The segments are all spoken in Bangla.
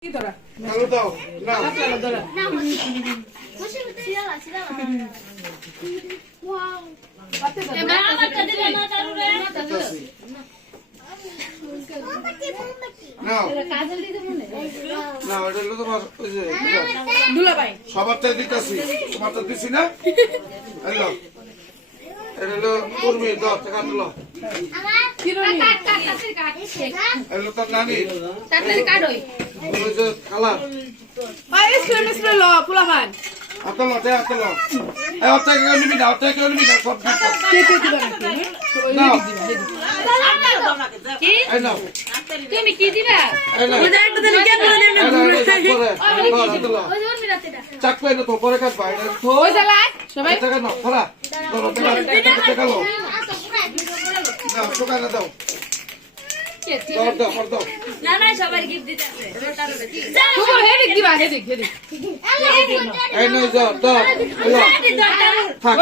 Kalau tahu, nah. Wow. না এটা হলো তোমার ওই যে দুলাভাই সবারটা দিতেছি তোমারটা দিছি না হ্যালো এটা হলো কর্মী দাও টাকা দিলো হ্যালো তার নানি ওই যে কালার আতলো এই অর্থ কেউ নিবি না অর্থ কেউ নিবি না সব তুমি কি দিবা চাক পাই না তো পরে কাজ পাই না সবাই টাকা নাও খরা ধরো টাকা লো না টাকা না দাও দাও না না সবাই গিফট দিতেছে এই নই যাও দাও থাক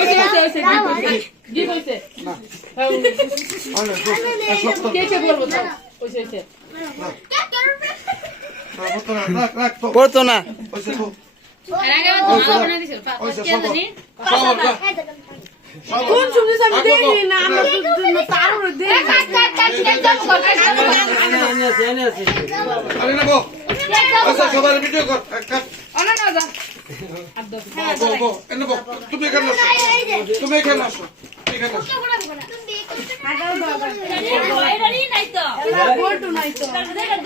করতো না কোন ছবি আমি দেখি না আমরা তো তার দেখি আরে না গো আচ্ছা সবার ভিডিও কর না না যা গো এনে গো তুমি এখানে আসো তুমি এখানে আসো এখানে আসো নাই তো বলটু নাই তো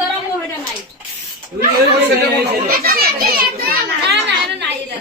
গরম হইটা নাই ওই সেটা বলো না না এটা নাই এটা